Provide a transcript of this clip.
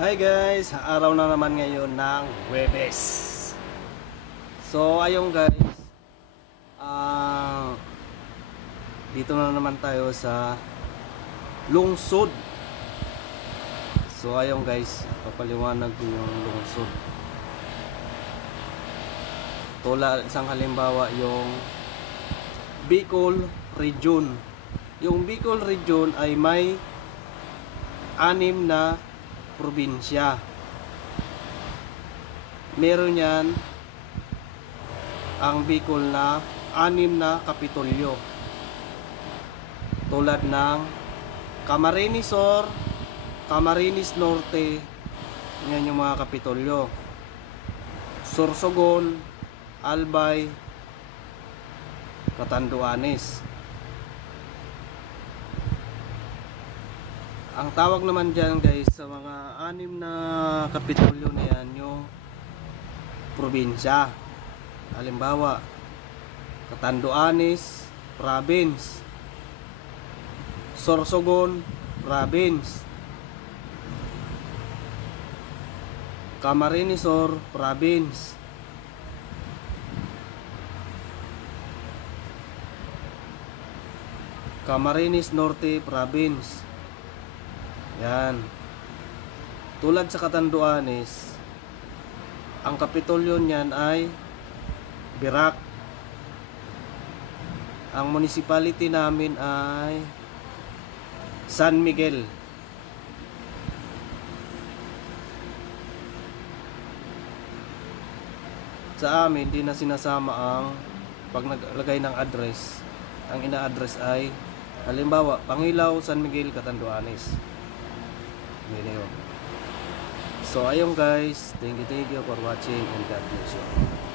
Hi guys, araw na naman ngayon ng Huwebes. So ayun guys, ah dito na naman tayo sa lungsod. So ayun guys, papaliwanag ko yung lungsod. Tulad isang halimbawa yung Bicol Region. Yung Bicol Region ay may 6 na probinsya. Meron yan ang Bicol na 6 na kapitolyo. Tulad ng Camarines Sur, Camarines Norte, yan yung mga kapitolyo. Sorsogon, Albay, Catanduanes. Ang tawag naman dyan guys sa mga 6 na kapitolyo na yan yung probinsya. Halimbawa, Catanduanes Province, Sorsogon Province, Camarines Sur Province, Camarines Norte Province. Yan. Tulad sa Catanduanes, ang kapitolyo niyan ay Birac. Ang municipality namin ay San Miguel. Sa amin, di na sinasama ang pag naglagay ng address. Ang ina-address ay halimbawa, Pangilaw, San Miguel, Catanduanes. So ayun guys, thank you for watching and God bless you.